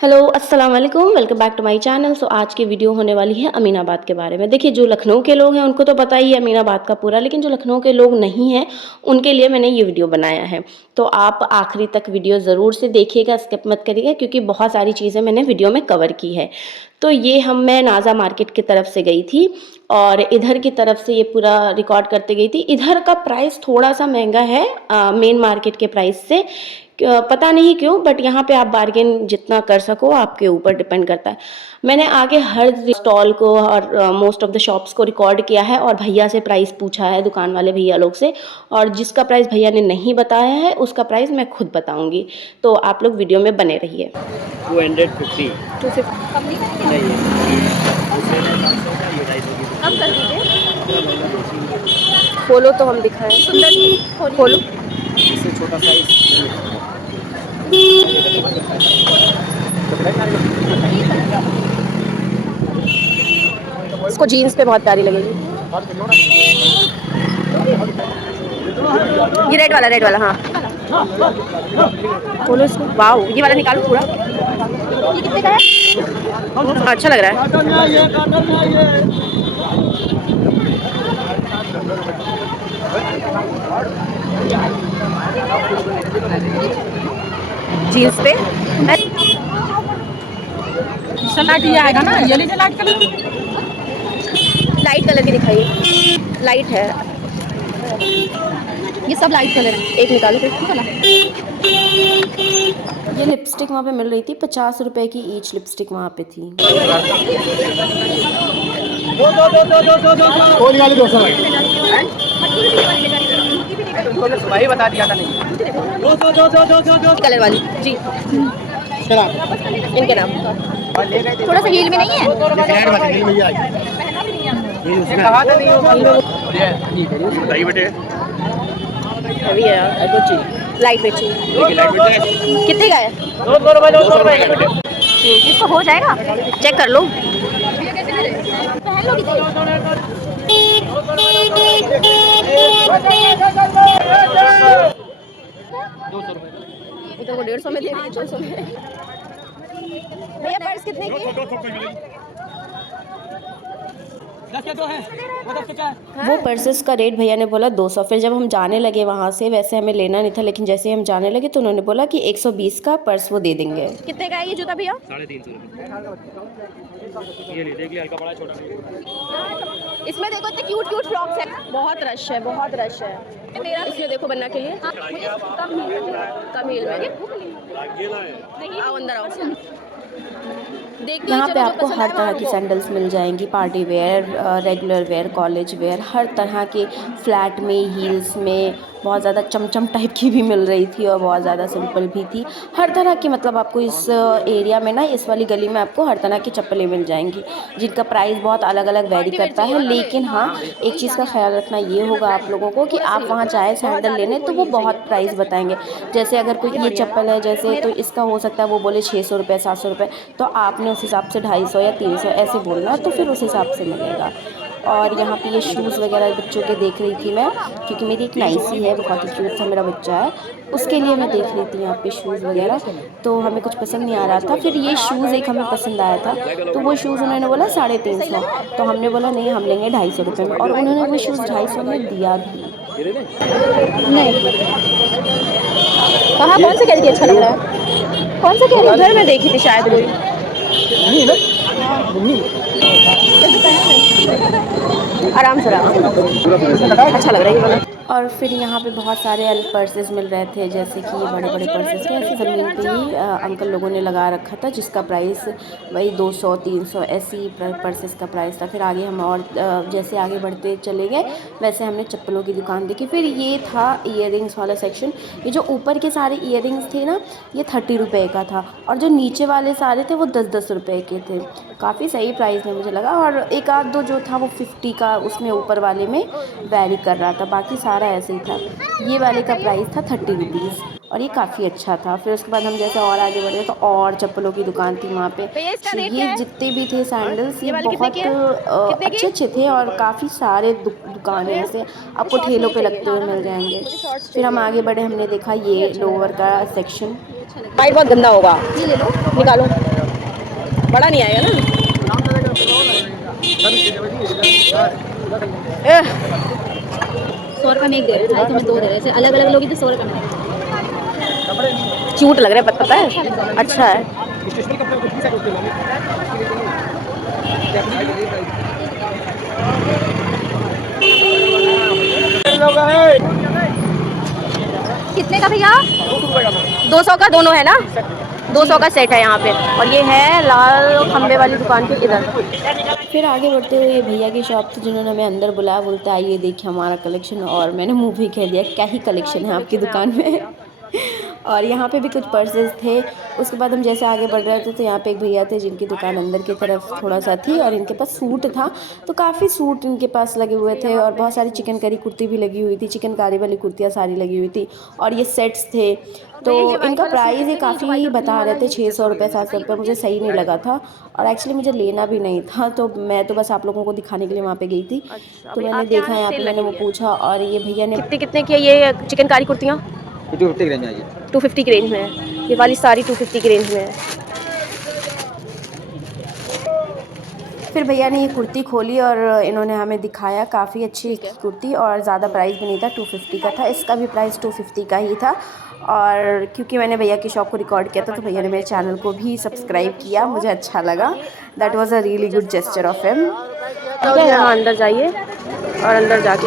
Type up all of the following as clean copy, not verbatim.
Hello अस्सलाम वालेकुम, welcome back to my channel. So आज की वीडियो होने वाली है अमीनाबाद के बारे में। देखिए, जो लखनऊ के लोग हैं उनको तो पता ही है अमीनाबाद का पूरा, लेकिन जो लखनऊ के लोग नहीं हैं उनके लिए मैंने ये वीडियो बनाया है। तो आप आखिरी तक वीडियो ज़रूर से देखिएगा, स्किप मत करिएगा, क्योंकि बहुत सारी चीज़ें मैंने वीडियो में कवर की है। तो ये मैं नाज़ा मार्केट की तरफ से गई थी और इधर की तरफ से ये पूरा रिकॉर्ड करते गई थी। इधर का प्राइस थोड़ा सा महंगा है मेन मार्केट के प्राइस से। पता नहीं क्यों, बट यहाँ पे आप बार्गेन जितना कर सको आपके ऊपर डिपेंड करता है। मैंने आगे हर स्टॉल को और मोस्ट ऑफ द शॉप्स को रिकॉर्ड किया है और भैया से प्राइस पूछा है, दुकान वाले भैया लोग से, और जिसका प्राइस भैया ने नहीं बताया है उसका प्राइस मैं खुद बताऊंगी। तो आप लोग वीडियो में बने रहिए। 250 नहीं कम कर दीजिए, खोलो तो हम दिखाएं। सुंदर खोलो। इससे छोटा साइज इसको जीन्स पे बहुत प्यारी लगेगी। ये रेड वाला हाँ। खोलो इसको। वाओ, ये वाला निकालो पूरा। ये कितने का है? अच्छा लग रहा है। जीन्स पे ये आएगा ना, ये लीजिए लाइट कलर। लाइट कलर की दिखाइए। लाइट है, ये सब लाइट कलर है। एक निकालो। ये लिपस्टिक वहाँ पे मिल रही थी 50 रुपए की ईच लिपस्टिक वहाँ पे थी। भाई बता दिया था नहीं। कलर वाली जी, इनके नाम। थोड़ा सा हील में नहीं है। कहा था नहीं होगा। हैवी है यार, लाइट वेट चाहिए। कितने का है? 200 रुपए का बेटे। इसको हो जाएगा। चेक कर लो। पहन लो इधर को 150 में दे रही है, 200 में। भैया पर्स कितने की? वो पर्सेस का रेट भैया ने बोला 200। फिर जब हम जाने लगे वहाँ से, वैसे हमें लेना नहीं था, लेकिन जैसे हम जाने लगे तो उन्होंने बोला कि 120 का पर्स वो दे देंगे। कितने का है ये जूता भैया? 350 रुपए। ये ले देख लिया, हल्का बड़ा छोटा। इसमें देखो इतने क्यूट क्यूट फ्रॉक्स है। बहुत रश है, बहुत रश है। मेरा इसलिए देखो बनना के लिए कम हील में। आओ अंदर आओ। यहाँ पे आपको हर तरह की सैंडल्स मिल जाएंगी, party wear, regular wear, college wear, हर तरह के फ्लैट में, हील्स में, बहुत ज़्यादा चमचम टाइप की भी मिल रही थी और बहुत ज़्यादा सिंपल भी थी। हर तरह की, मतलब आपको इस एरिया में ना, इस वाली गली में आपको हर तरह की चप्पलें मिल जाएंगी, जिनका प्राइस बहुत अलग अलग वेरी करता है। लेकिन हाँ, एक चीज़ का ख्याल रखना ये होगा आप लोगों को कि आप वहाँ जाए सैंडल लेने तो वो बहुत प्राइस बताएंगे। जैसे अगर कोई ये चप्पल है जैसे, तो इसका हो सकता है वो बोले 600 रुपये, 700 रुपये, तो आपने उस हिसाब से 250 या 300 ऐसे बोलना, तो फिर उस हिसाब से मिलेगा। और यहाँ पे ये शूज़ वगैरह बच्चों के देख रही थी मैं, क्योंकि मेरी एक नाइसी है, बहुत ही क्यूट सा मेरा बच्चा है, उसके लिए मैं देख रही थी यहाँ पे शूज़ वगैरह। तो हमें कुछ पसंद नहीं आ रहा था। फिर ये शूज़ एक हमें पसंद आया था, तो वो शूज़ उन्होंने बोला 350, तो हमने बोला नहीं, हम लेंगे 250 रुपये में, और उन्होंने वो शूज़ 250 में दिया भी। नहीं, कहाँ कौन सा कह रही थी अच्छा लग रहा है? कौन सा कह रही? उधर मैं देखी थी शायद कोई। आराम से अच्छा लग रहा है ये वाला। और फिर यहाँ पे बहुत सारे पर्सेस मिल रहे थे, जैसे कि ये बड़े बड़े पर्सेस थे, ऐसे ज़मीन पे ही अंकल लोगों ने लगा रखा था, जिसका प्राइस वही 200 300 ऐसी पर्सेस का प्राइस था। फिर आगे हम और जैसे आगे बढ़ते चले गए, वैसे हमने चप्पलों की दुकान देखी। फिर ये था ईयरिंग्स वाला सेक्शन। ये जो ऊपर के सारे ईयरिंग्स थे ना, ये 30 रुपये का था, और जो नीचे वाले सारे थे वो 10-10 रुपये के थे। काफ़ी सही प्राइस में मुझे लगा, और एक आध दो जो था वो 50 का, उसमें ऊपर वाले में वैरी कर रहा था, बाकी सारा ऐसे ही था। ये वाले का प्राइस था 30 रुपीज़, और ये काफ़ी अच्छा था। फिर उसके बाद हम जैसे और आगे बढ़े तो और चप्पलों की दुकान थी वहाँ पे। ये जितने भी थे सैंडल्स, ये बहुत अच्छे अच्छे थे, और काफ़ी सारे दुकानें ऐसे आपको ठेलों पे लगते हुए मिल जाएंगे। फिर हम आगे बढ़े, हमने देखा ये लोअर का सेक्शन, वाइट बहुत गंदा होगा, ये ले लो। निकालो, बड़ा नहीं आएगा ना। एह, 100 रुपये में एक दे रहे, 250 में 2 दे रहे, ऐसे अलग अलग लोगी तो 100 रुपये में। क्यूट लग रहा है, पता है, अच्छा है। कितने का भैया? 200 का दोनों है ना, 200 का सेट है यहाँ पे। और ये है लाल खंबे वाली दुकान के इधर। फिर आगे बढ़ते हुए ये भैया की शॉप थी जिन्होंने हमें अंदर बुलाया, बोलते आइए देखिए हमारा कलेक्शन। और मैंने मुंह भी कह दिया क्या ही कलेक्शन है आपकी दुकान में। और यहाँ पे भी कुछ पर्सेस थे। उसके बाद हम जैसे आगे बढ़ रहे थे तो यहाँ पे एक भैया थे जिनकी दुकान अंदर की तरफ थोड़ा सा थी और इनके पास सूट था, तो काफ़ी सूट इनके पास लगे हुए थे और बहुत सारी चिकनकारी कुर्ती भी लगी हुई थी, चिकनकारी वाली कुर्तियाँ सारी लगी हुई थी और ये सेट्स थे। तो इनका प्राइस ये काफ़ी बता रहे थे 600 रुपये 700 रुपये, मुझे सही नहीं लगा था और एक्चुअली मुझे लेना भी नहीं था, तो मैं तो बस आप लोगों को दिखाने के लिए वहाँ पे गई थी। तो मैंने देखा यहाँ पे, मैंने वो पूछा और ये भैया ने कितने की है ये चिकनकारी कुर्तियाँ? 250 की रेंज है ये, 250 की रेंज में है, ये वाली सारी 250 की रेंज में है। फिर भैया ने ये कुर्ती खोली और इन्होंने हमें दिखाया, काफ़ी अच्छी कुर्ती और ज़्यादा प्राइस भी नहीं था, 250 का था। इसका भी प्राइस 250 का ही था। और क्योंकि मैंने भैया की शॉप को रिकॉर्ड किया था तो भैया ने मेरे चैनल को भी सब्सक्राइब किया, मुझे अच्छा लगा। That was a really good gesture of him. ठीक है, यहाँ अंदर जाइए और अंदर जाके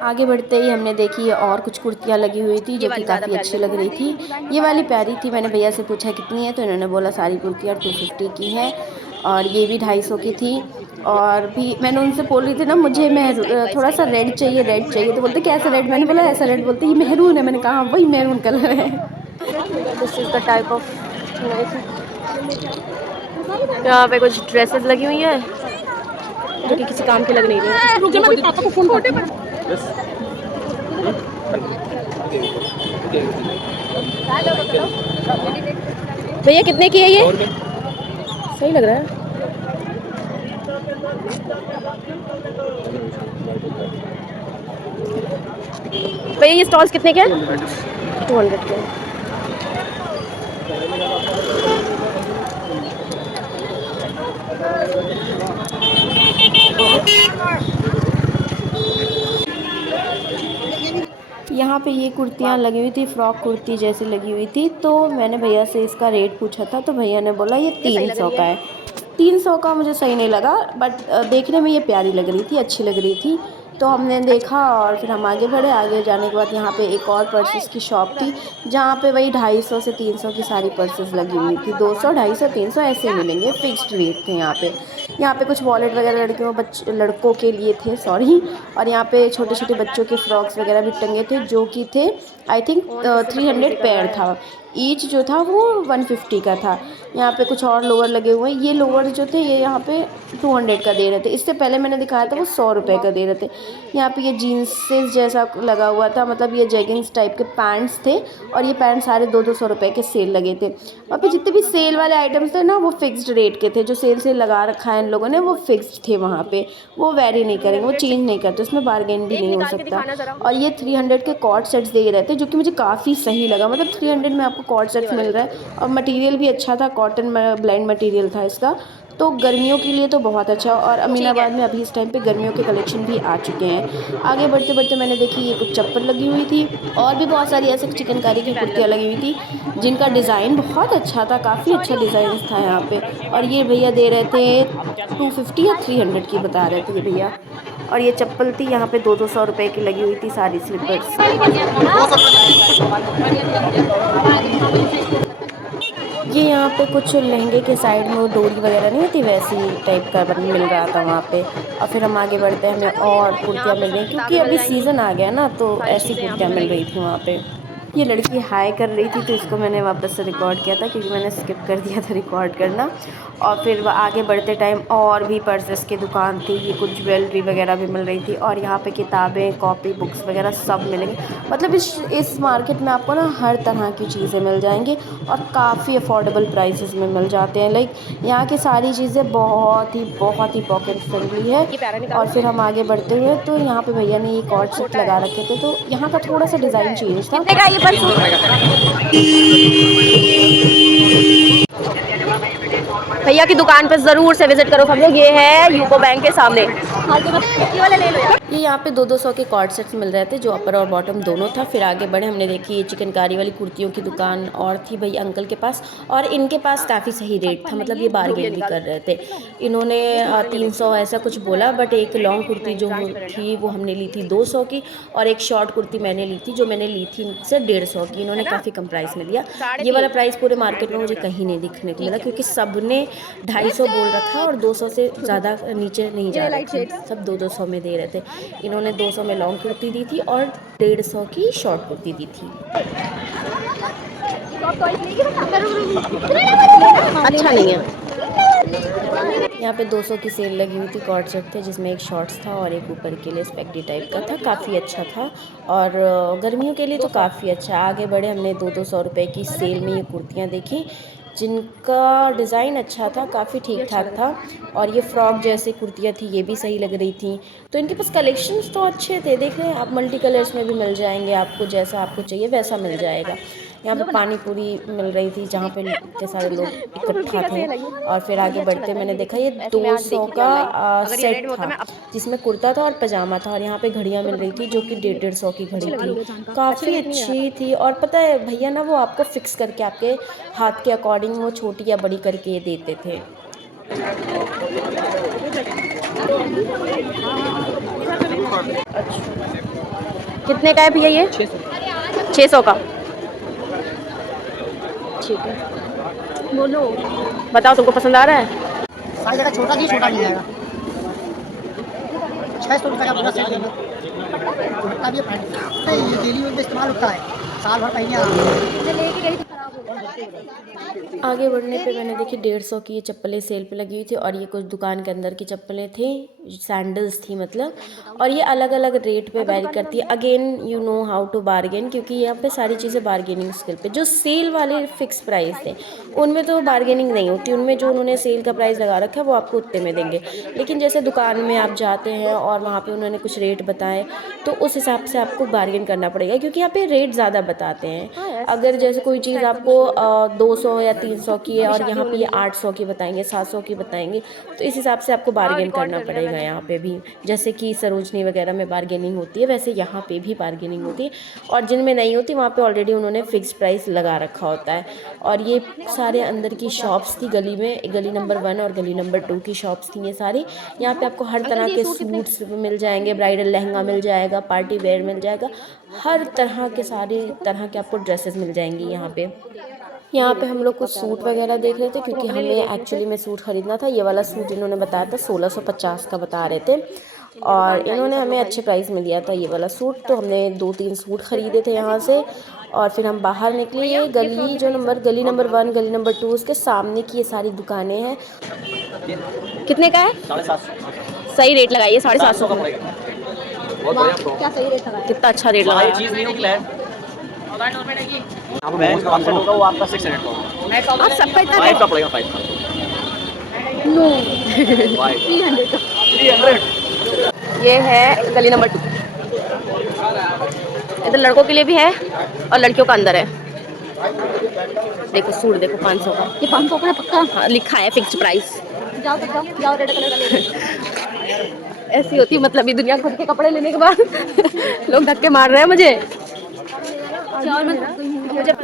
आगे बढ़ते ही हमने देखी और कुछ कुर्तियाँ लगी हुई थी जो कि काफ़ी अच्छी लग रही थी। ये वाली प्यारी थी, मैंने भैया से पूछा कितनी है तो इन्होंने बोला सारी कुर्तियाँ 250 की है और ये भी 250 की थी। और भी मैंने उनसे बोल रही थी ना मुझे थोड़ा सा रेड चाहिए, तो बोलते कैसा रेड, मैंने बोला ऐसा रेड, बोलते ये मेहरून है, मैंने कहा वही मेहरून कलर है। This is the type of, यहाँ पे कुछ ड्रेसेस लगी हुई है जो कि किसी काम की लग नहीं रही है। भैया कितने की है ये? सही लग रहा है। भैया ये स्टॉल्स कितने के हैं? 200 के। यहाँ पे ये कुर्तियाँ लगी हुई थी, फ्रॉक कुर्ती जैसी लगी हुई थी, तो मैंने भैया से इसका रेट पूछा था तो भैया ने बोला ये 300 का है। 300 का मुझे सही नहीं लगा, बट देखने में ये प्यारी लग रही थी, अच्छी लग रही थी, तो हमने देखा और फिर हम आगे बढ़े। आगे जाने के बाद यहाँ पे एक और पर्सेस की शॉप थी जहाँ पे वही 250 से 300 की सारी पर्सेस लगी हुई थी। 200 250 300 ऐसे मिलेंगे, फिक्स्ड रेट थे यहाँ पे। यहाँ पे कुछ वॉलेट वगैरह लड़कों के लिए थे, सॉरी। और यहाँ पे छोटे छोटे बच्चों के फ्रॉक्स वगैरह भी टंगे थे जो कि थे आई थिंक 300 पेयर था, ईच जो था वो 150 का था। यहाँ पे कुछ और लोअर लगे हुए हैं, ये लोअर जो थे ये यहाँ पे 200 का दे रहे थे, इससे पहले मैंने दिखाया था वो 100 रुपये का दे रहे थे। यहाँ पे ये जीन्सेस जैसा लगा हुआ था, मतलब ये जेगिंग्स टाइप के पैंट्स थे और ये पैंट सारे 200 रुपये के सेल लगे थे। वहाँ पे जितने भी सेल वाले आइटम्स थे ना वो फिक्स्ड रेट के थे, जो सेल लगा रखा है इन लोगों ने वो फिक्स्ड थे वहाँ पे, वो वेरी नहीं करेंगे, वो चेंज नहीं करते, उसमें बार्गेन भी नहीं हो सकता। और ये 300 के कॉर्ड सेट्स दे रहे थे जो कि मुझे काफ़ी सही लगा, मतलब 300 में आपको कॉर्ड सेट्स मिल रहा है और मटेरियल भी अच्छा था, कॉटन ब्लेंड मटेरियल था इसका, तो गर्मियों के लिए तो बहुत अच्छा। और अमीनाबाद में अभी इस टाइम पे गर्मियों के कलेक्शन भी आ चुके हैं। आगे बढ़ते बढ़ते मैंने देखी ये कुछ चप्पल लगी हुई थी और भी बहुत सारी ऐसे चिकनकारी की कुर्तियाँ लगी हुई थी जिनका डिज़ाइन बहुत अच्छा था, काफ़ी अच्छा डिज़ाइन था यहाँ पे। और ये भैया दे रहे थे 250 या 300 की बता रहे थे ये भैया। और ये चप्पल थी यहाँ पे 200 रुपये की लगी हुई थी सारी स्लीपर्स। ये यहाँ पे कुछ लहंगे के साइड में वो डोरी वगैरह नहीं होती वैसी टाइप का मिल रहा था वहाँ पे। और फिर हम आगे बढ़ते हैं, हमें और कुर्तियाँ मिल रही क्योंकि अभी सीज़न आ गया ना, तो ऐसी कुर्तियाँ मिल रही थी वहाँ पे। ये लड़की हाई कर रही थी तो इसको मैंने वापस से रिकॉर्ड किया था क्योंकि मैंने स्किप कर दिया था रिकॉर्ड करना। और फिर आगे बढ़ते टाइम और भी पर्सेस की दुकान थी, ये कुछ ज्वेलरी वगैरह भी मिल रही थी और यहाँ पे किताबें कॉपी बुक्स वगैरह सब मिलेंगे। मतलब इस मार्केट में आपको ना हर तरह की चीज़ें मिल जाएंगी और काफ़ी अफोर्डेबल प्राइसेस में मिल जाते हैं। लाइक यहाँ की सारी चीज़ें बहुत ही पॉकेट फ्रेंडली है। और फिर हम आगे बढ़ते हुए तो यहाँ पे भैया ने ये कॉर्ड सेट लगा रखे थे, तो यहाँ का थोड़ा सा डिज़ाइन चेंज था। पर सूट? भैया की दुकान पे ज़रूर से विजिट करो सब लोग। ये है यूको बैंक के सामने। ये वाला ले लो यार। ये यहाँ पे 200 के कॉर्ड सेट्स मिल रहे थे जो अपर और बॉटम दोनों था। फिर आगे बढ़े, हमने देखी ये चिकनकारी वाली कुर्तियों की दुकान और थी भाई अंकल के पास, और इनके पास काफ़ी सही रेट था, मतलब ये बार्गेन भी कर रहे थे। इन्होंने 300 ऐसा कुछ बोला, बट एक लॉन्ग कुर्ती जो थी वो हमने ली थी 200 की, और एक शॉर्ट कुर्ती मैंने ली थी जो मैंने ली थी इनसे 150 की। इन्होंने काफ़ी कम प्राइस में दिया। ये वाला प्राइस पूरे मार्केट में मुझे कहीं नहीं दिखने को मिला, क्योंकि सब ने 250 बोल रखा और 200 से ज़्यादा नीचे नहीं जा रहे थे, सब 200 में दे रहे थे। इन्होंने 200 में लॉन्ग कुर्ती दी थी और 150 की शॉर्ट कुर्ती दी थी। अच्छा नहीं है। यहाँ पे 200 की सेल लगी हुई थी, कॉर्ड सेट थे जिसमें एक शॉर्ट्स था और एक ऊपर के लिए स्पेक्टी टाइप का था, काफ़ी अच्छा था और गर्मियों के लिए तो काफ़ी अच्छा। आगे बढ़े, हमने 200 रुपये की सेल में ये कुर्तियाँ देखी जिनका डिज़ाइन अच्छा था, काफ़ी ठीक ठाक था, और ये फ्रॉक जैसे कुर्तियाँ थी ये भी सही लग रही थी। तो इनके पास कलेक्शंस तो अच्छे थे, देख रहे हैं आप, मल्टी कलर्स में भी मिल जाएंगे, आपको जैसा आपको चाहिए वैसा मिल जाएगा। यहाँ पे पानी पूरी मिल रही थी जहाँ पे इतने सारे लोग इकट्ठा थे। और फिर आगे बढ़ते मैंने देखा ये 200 का सेट था जिसमें कुर्ता था और पजामा था, और यहाँ पे घड़ियाँ मिल रही थी जो कि 150 की घड़ी थी, काफ़ी अच्छी थी। और पता है भैया ना वो आपको फिक्स करके आपके हाथ के अकॉर्डिंग वो छोटी या बड़ी करके देते थे। अच्छा, कितने का है भैया ये? 600 का। ठीक है, बोलो, बताओ तुमको पसंद आ रहा है? साइज अगर छोटा भी मिल जाएगा। 600 रुपये का पूरा सेट देना। दुपट्टा भी पैंट ये डेली यूज में इस्तेमाल होता है, साल भर पहले। आगे बढ़ने पे मैंने देखी 150 की ये चप्पलें सेल पे लगी हुई थी, और ये कुछ दुकान के अंदर की चप्पलें थी, सैंडल्स थी मतलब, और ये अलग अलग रेट पे वैरी करती है। Again you know how to bargain, क्योंकि यहाँ पे सारी चीज़ें बार्गेनिंग स्किल पे। जो सेल वाले फिक्स प्राइस थे उनमें तो बार्गेनिंग नहीं होती, उनमें जो उन्होंने सेल का प्राइस लगा रखा है वो आपको उतने में देंगे। लेकिन जैसे दुकान में आप जाते हैं और वहाँ पे उन्होंने कुछ रेट बताए तो उस हिसाब से आपको बार्गेन करना पड़ेगा, क्योंकि यहाँ पे रेट ज़्यादा बताते हैं। अगर जैसे कोई चीज़ आपको 200 या 300 की है और यहाँ पे ये 800 की बताएंगे, 700 की बताएंगे, तो इस हिसाब से आपको बार्गेन करना पड़ेगा। यहाँ पे भी जैसे कि सरोजनी वगैरह में बार्गेनिंग होती है, वैसे यहाँ पे भी बार्गेनिंग होती है, और जिनमें नहीं होती वहाँ पे ऑलरेडी उन्होंने फिक्स प्राइस लगा रखा होता है। और ये सारे अंदर की शॉप्स थी गली में, गली नंबर 1 और गली नंबर 2 की शॉप्स थी ये सारी। यहाँ पे आपको हर तरह के सूट्स मिल जाएंगे, ब्राइडल लहंगा मिल जाएगा, पार्टी वेयर मिल जाएगा, हर तरह के सारी तरह के आपको ड्रेसेस मिल जाएंगी यहाँ पे। यहाँ पे हम लोग कुछ सूट वगैरह देख रहे थे, क्योंकि हमें एक्चुअली में सूट ख़रीदना था। ये वाला सूट इन्होंने बताया था 1650 का बता रहे थे, और इन्होंने हमें अच्छे प्राइस में दिया था ये वाला सूट। तो हमने 2-3 सूट ख़रीदे थे यहाँ से, और फिर हम बाहर निकले। ये गली गली नंबर 1, गली नंबर 2, उसके सामने की ये सारी दुकानें हैं। कितने का है? 750। सही रेट लगाइए, 750 का। क्या सही रेट लगा? कितना अच्छा रेट लगाया। चीज़ नहीं होगी लैंड होगा वो आपका 600 का होगा। आप सबका इतना 5 का पड़ेगा, 5 का। नो 300 300। ये है गली नंबर 2, इधर लड़कों के लिए भी है और लड़कियों का अंदर है। देखो सूट देखो 500 का, ये 500 का पक्का। हाँ, लिखा है फिक्स प्राइस। जाओ रेड कलर का ले लो। ऐसी होती है मतलब ये दुनिया, खुद के कपड़े लेने के बाद लोग धक्के मार रहे हैं मुझे।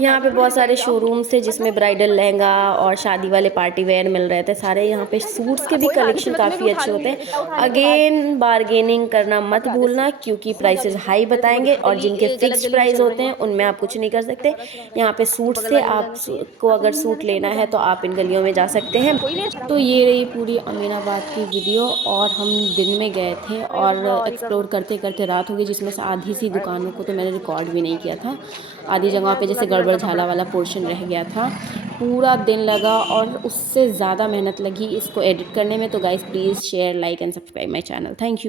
यहाँ पे बहुत सारे शोरूम्स थे जिसमें ब्राइडल लहंगा और शादी वाले पार्टी वेयर मिल रहे थे सारे। यहाँ पे सूट्स के भी कलेक्शन काफ़ी अच्छे होते हैं। अगेन बार्गेनिंग करना मत भूलना, क्योंकि प्राइसेस हाई बताएंगे, और जिनके फिक्स प्राइस होते हैं उनमें आप कुछ नहीं कर सकते। यहाँ पे सूट्स थे, आपको अगर सूट लेना है तो आप इन गलियों में जा सकते हैं। तो ये रही पूरी अमीनाबाद की वीडियो, और हम दिन में गए थे और एक्सप्लोर करते करते रात हो गई, जिसमें से आधी सी दुकानों को तो मैंने रिकॉर्ड भी नहीं किया था। आधी जगह पे जैसे गड़बड़ झाला वाला पोर्शन रह गया था। पूरा दिन लगा और उससे ज़्यादा मेहनत लगी इसको एडिट करने में। तो guys please share, like and subscribe my channel. Thank you.